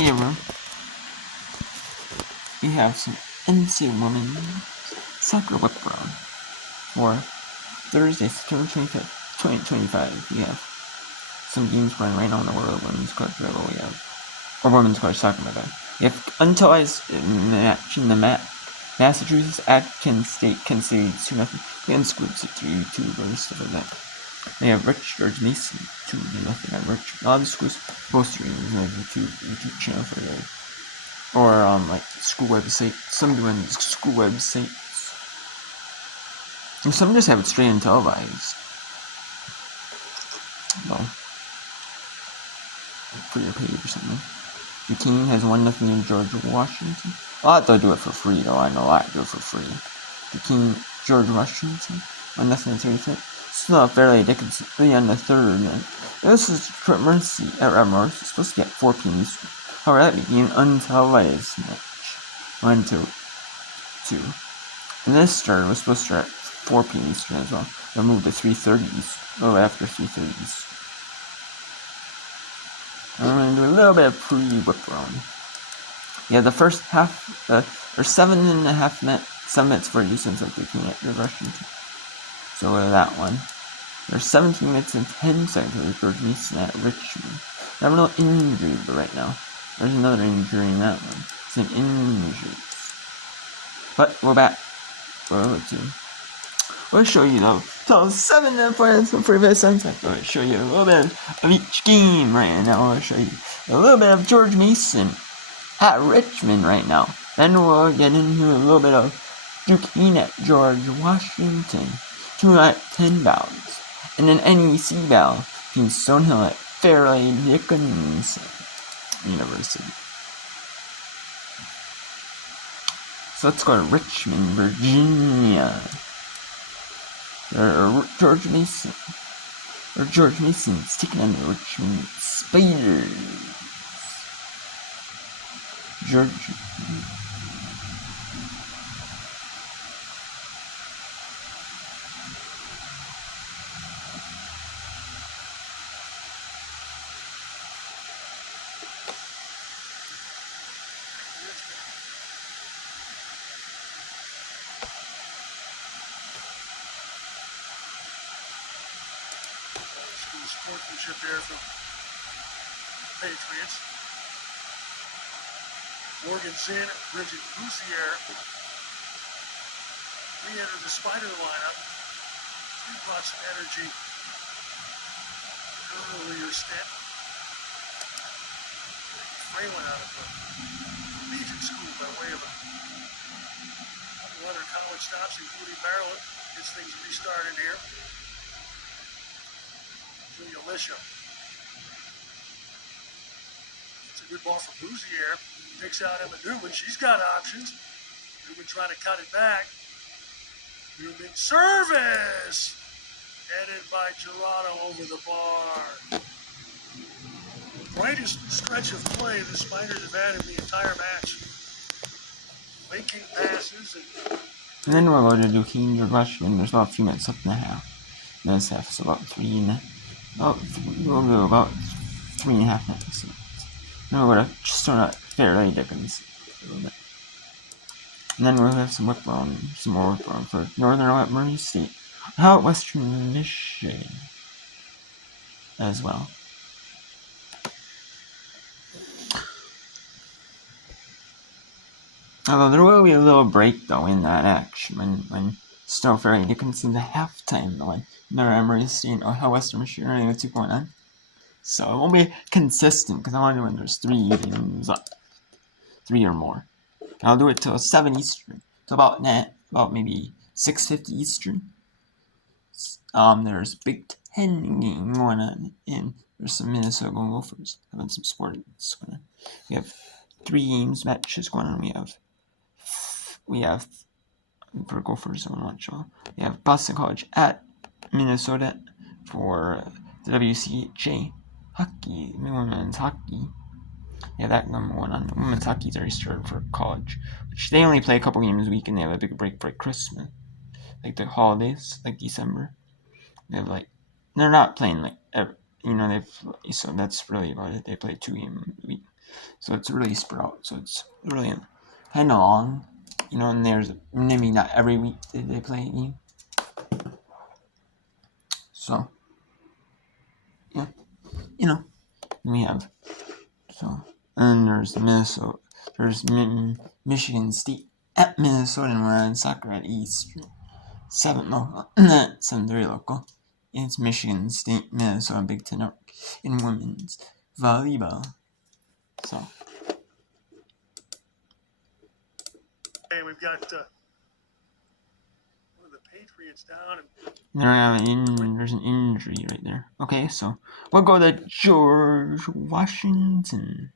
Here we have some NCAA women's soccer whip round for Thursday, September 25th, 2025. We have some games running right now in the world women's college level. We have women's college soccer, my bad. We have untelevised match in the Massachusetts at Kent State 2-0 against Groups of 3-2 and stuff like that. We have Rich George Mason 2-0 at Rich. All the schools post streams like YouTube channel for the or like school website. Some doing school websites. And some just have it straight and televised. Well, for your page or something. Duquesne has 1-0 in George Washington. A lot they'll do it for free though. I know a lot do it for free. Duquesne, George Washington, 1-0 in 35th. Still Fairleigh Dickinson, 3 on the third. This is Trent Mercy at Red Morris. It's supposed to get 4 p.m. Eastern. However, that became an untelevised match. 1-2. And this start was supposed to start at 4 p.m. Eastern as well. They'll move to 3:30 Eastern. Oh, after 3:30 Eastern. I'm going to do a little bit of pre-whip round. Yeah, the first half, or 7.5 minutes, 7 minutes 40 cents of Duquesne at George Washington. So that one. There's 17 minutes and 10 seconds of George Mason at Richmond. They have no injury right now. There's another injury in that one. Some injuries. But we're back. We'll show you though. So 7 and 45 seconds. I'll show you a little bit of each game right now. I'll show you a little bit of George Mason at Richmond right now. Then we'll get into a little bit of Duquesne at George Washington. 2 at 10 bounds. And an NEC battle between Stonehill at Fairleigh Dickinson University. So let's go to Richmond, Virginia. George Mason's taking on the Richmond Spiders. Sportsmanship there from Patriots. Morgan Zinn, Bridget Boussier re-enter the Spider lineup. He brought some energy earlier stint. Freeland out of the collegiate school by way of other college stops, including Maryland. Gets things restarted here. Alicia. It's a good ball from Boussier. Takes out Emma Newman. She's got options. Newman trying to cut it back. Newman service! Headed by Gerardo over the bar. Brightest stretch of play the Spiders have had in the entire match. Making passes and then we're going to Duquesne, George Washington. There's about a few minutes left in the half. This half is about 3.5 minutes. Then we're going to just start at Fairleigh Dickinson a little bit. And then we'll have some more whip round for Northern at Murray State. How about Western Michigan as well? Although there will be a little break though in that action when Fairleigh Dickinson's a halftime though, when Northern at Murray State or how Western Michigan are what's going on. So it won't be consistent because I want to do when there's 3 games up. 3 or more. I'll do it till 7 Eastern. So about maybe 6:50 Eastern. There's Big Ten game going on, and there's some Minnesota Gophers having some sports going on. We have 3 games matches going on. We have for Gophers, I'm not sure. We have Boston College at Minnesota for the WCHA hockey, women's hockey. Yeah, that number one on women's hockey's already started for college, which they only play a couple games a week, and they have a big break for Christmas, like the holidays, like December. They're not playing so that's really about it. They play 2 games a week. so it's really spread out. So it's really kind of long, and there's maybe not every week they play a game. So, yeah, we have, and there's Minnesota, there's Michigan State at Minnesota, and we're on soccer at Eastern, 7 local, 7:30 local. It's Michigan State, Minnesota, Big Ten Network in women's volleyball. So, And we've got one of the Patriots down. there's an injury right there. Okay, so we'll go to George Washington.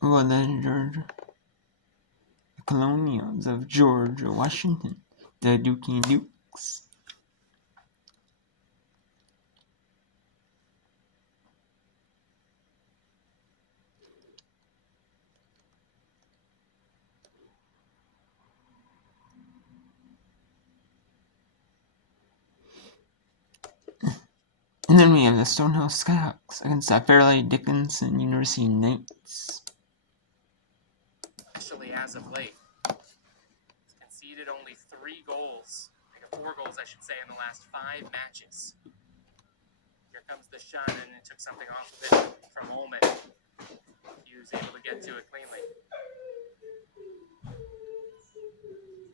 We'll go to Georgia. The Colonials of George Washington. The Duquesne Dukes. And then we have the Stonehill Skyhawks against the Fairleigh Dickinson University Knights. Especially as of late. It's conceded only 3 goals, 4 goals I should say, in the last 5 matches. Here comes the shot, and it took something off of it from Ullman. He was able to get to it cleanly.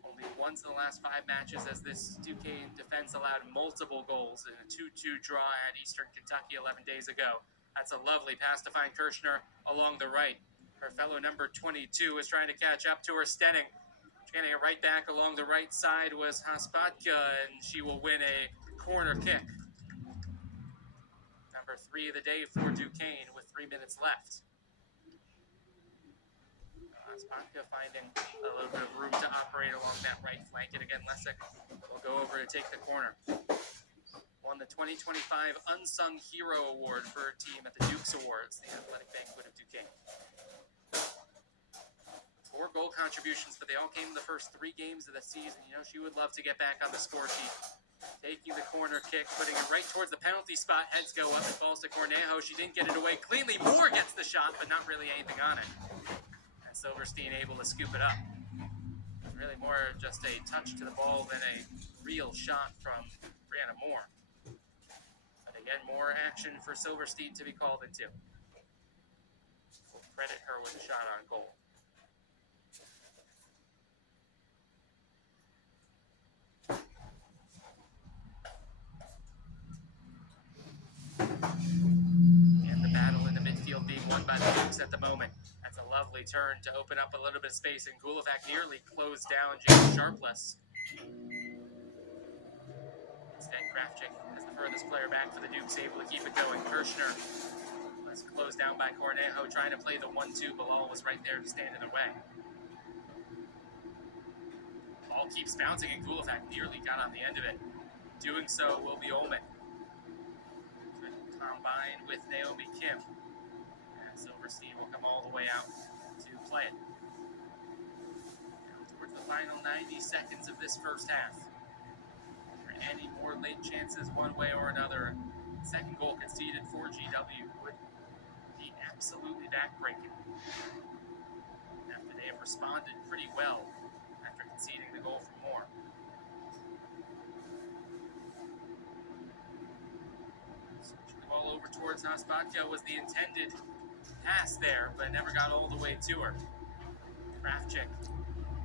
Only once in the last 5 matches has this Duquesne defense allowed multiple goals in a 2-2 draw at Eastern Kentucky 11 days ago. That's a lovely pass to find Kirshner along the right. Her fellow number 22 is trying to catch up to her. Stenning. Getting it right back along the right side was Haspatka, and she will win a corner kick. Number 3 of the day for Duquesne with 3 minutes left. Haspatka finding a little bit of room to operate along that right flank. And again, Lessig will go over to take the corner. Won the 2025 Unsung Hero Award for her team at the Dukes Awards, the athletic banquet of Duquesne. 4 goal contributions, but they all came in the first 3 games of the season. She would love to get back on the score sheet. Taking the corner kick, putting it right towards the penalty spot. Heads go up, it falls to Cornejo. She didn't get it away cleanly. Moore gets the shot, but not really anything on it. And Silverstein able to scoop it up. It's really more just a touch to the ball than a real shot from Brianna Moore. But again, more action for Silverstein to be called into. We'll credit her with a shot on goal. And the battle in the midfield being won by the Dukes at the moment. That's a lovely turn to open up a little bit of space, and Gulovac nearly closed down James Sharpless. Instead, Kravchik as the furthest player back for the Dukes, able to keep it going. Kirshner was closed down by Cornejo, trying to play the 1-2. Bilal was right there to stand in their way. Ball keeps bouncing, and Gulovac nearly got on the end of it. Doing so will be Ullman. Combined with Naomi Kim. And Silverstein will come all the way out to play it. Now towards the final 90 seconds of this first half. For any more late chances one way or another, second goal conceded for GW would be absolutely backbreaking. After they have responded pretty well after conceding the goal from Moore. All over towards Haspatka was the intended pass there, but never got all the way to her. Kravchik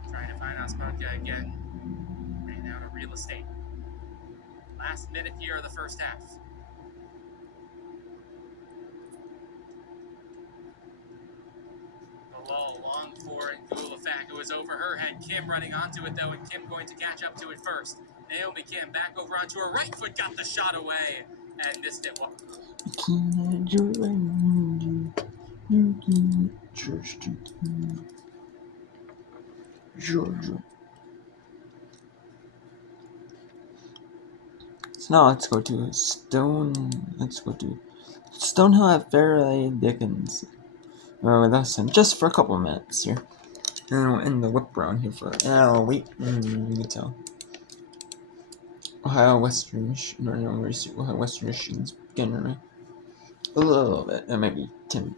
trying to find Haspatka again. Ran out of real estate. Last minute here of the first half. Bilal long for it. Gulovac, it was over her head. Kim running onto it though, and Kim going to catch up to it first. Naomi Kim back over onto her right foot, got the shot away. And missed it. Georgia. So now let's go to Stonehill at Fairleigh Dickinson. With us in just for a couple of minutes here. And we'll end the whip round here and I'll wait until Ohio Western Michigan's getting a little bit, maybe 10,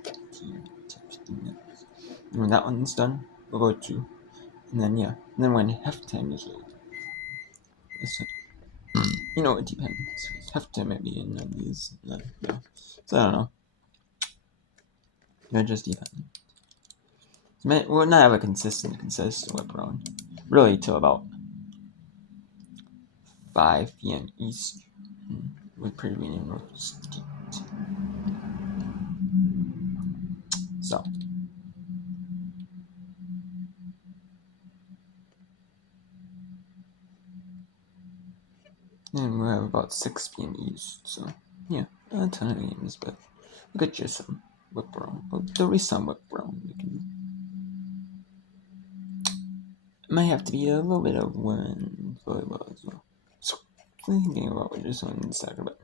And when that one's done, we'll go to, and then and then when halftime is over, it depends. Halftime might be in on these, so I don't know. It just depends. We'll not have a consistent whip around, really, till about 5 p.m. East. With pretty meaning roast. So. And we'll have about 6 p.m. East, so yeah, not a ton of games, but we'll get you some whip around. Well, there'll be some whip around. It might have to be a little bit of women's volleyball as well. So, thinking about what just went in soccer, but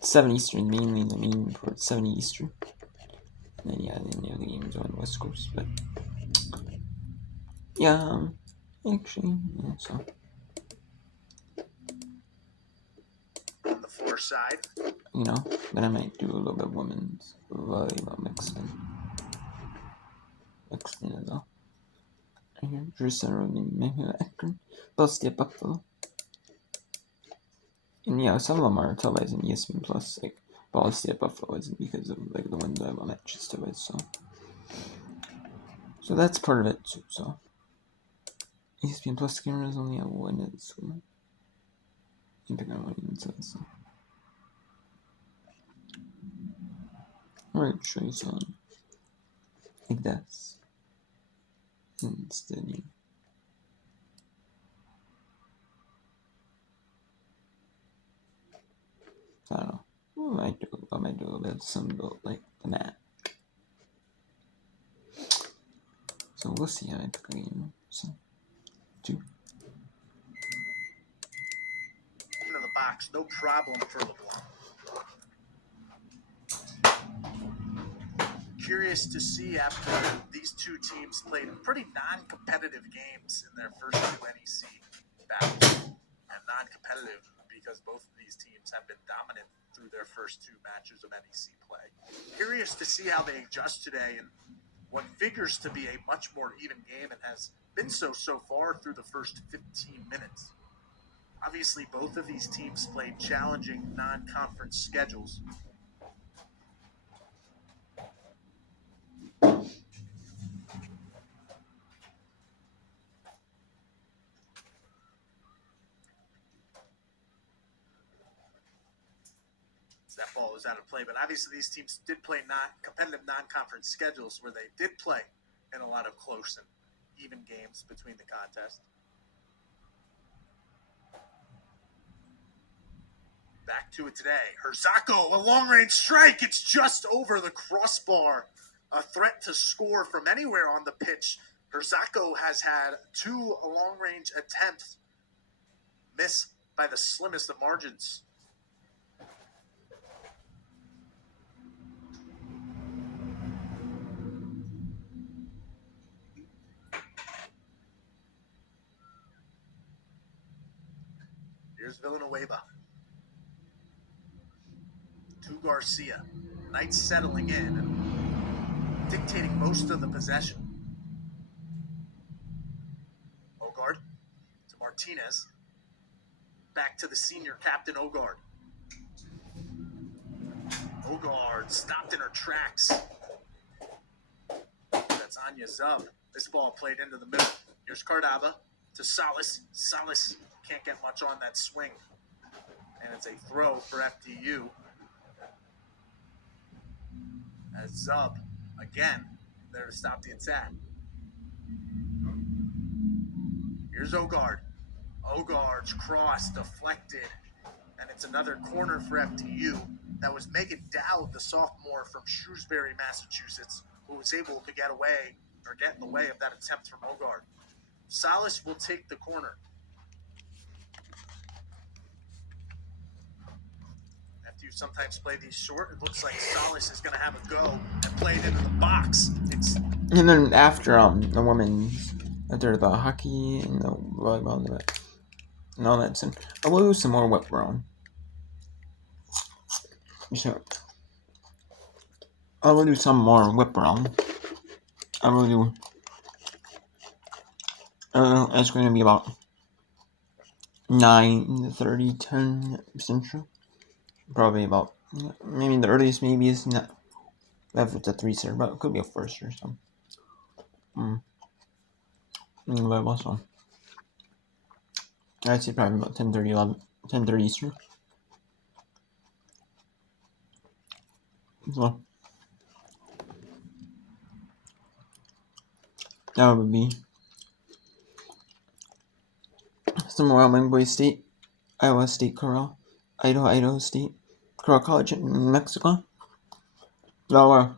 7 Eastern mainly, the main for 7 Eastern. And then, the games on the West Coast, but actually, so. On the floor side. But I might do a little bit of women's volleyball mixed in as well. Jerusalem, maybe Akron, Boston, Buffalo. And some of them are televised in ESPN Plus, like Ball State Buffalo isn't because of like the ones I have on matches to it, so that's part of it too. So ESPN Plus cameras only have one at school. You pick on what even says. So. Alright, show you some like this instead. I don't know. I might do a little bit of some like the map. So we'll see how I pick a game. So 2. Into the box, no problem for LeBlanc. Curious to see after these two teams played pretty non-competitive games in their first 2 NEC battles. And non-competitive because both of these teams have been dominant through their first 2 matches of NEC play. Curious to see how they adjust today and what figures to be a much more even game and has been so far through the first 15 minutes. Obviously, both of these teams played challenging non-conference schedules. That ball is out of play, but obviously these teams did play competitive non-conference schedules where they did play in a lot of close and even games between the contests. Back to it today. Herzako, a long-range strike. It's just over the crossbar. A threat to score from anywhere on the pitch. Herzako has had 2 long-range attempts miss by the slimmest of margins. Here's Villanueva. To Garcia. Knights settling in and dictating most of the possession. Ogard to Martinez. Back to the senior captain, Ogard. Ogard stopped in her tracks. That's Anya Zub. This ball played into the middle. Here's Cardava to Salas. Salas can't get much on that swing. And it's a throw for FDU. As Zub, again, there to stop the attack. Here's Ogard. Ogard's cross deflected. And it's another corner for FDU. That was Megan Dowd, the sophomore from Shrewsbury, Massachusetts, who was able to get in the way of that attempt from Ogard. Salas will take the corner. After you sometimes play these short, it looks like Salas is going to have a go and play it into the box. And then after the women's, after the hockey and the volleyball and all that, I will use some more whip brown. So I will do some more whip around. I will do. It's going to be about 9:30, 10 Central. Probably about, maybe the earliest maybe is not, if it's a 3-star, but it could be a 4-star or something. But also, I'd say probably about 10:30, 11, 10:30 Eastern. So, that would be some Wyoming Boy State, Iowa State Corral, Idaho State, Corral College in Mexico. Lower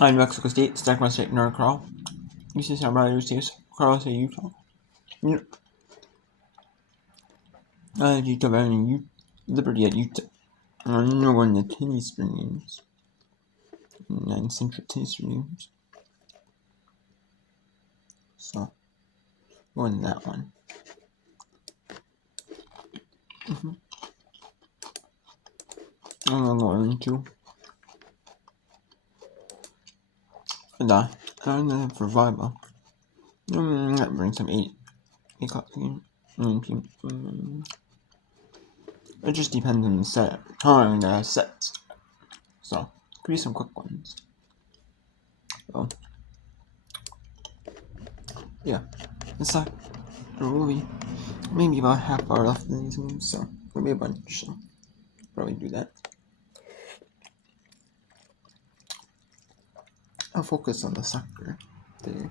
New Mexico State, Sacramento State, North Corral, UC Santa Barbara State, Corral State, Utah. Utah Valley, Liberty at Utah. No one in the tennis games. 9 Central tennis games. So, going that one. I'm gonna go into and then for volleyball. That brings some 8 o'clock game. 9 p.m. It just depends on the set. How long the sets. So, could be some quick ones. So, yeah. It's like, there will be maybe about half hour left in these games, so there'll be a bunch. So, probably do that. I'll focus on the soccer today.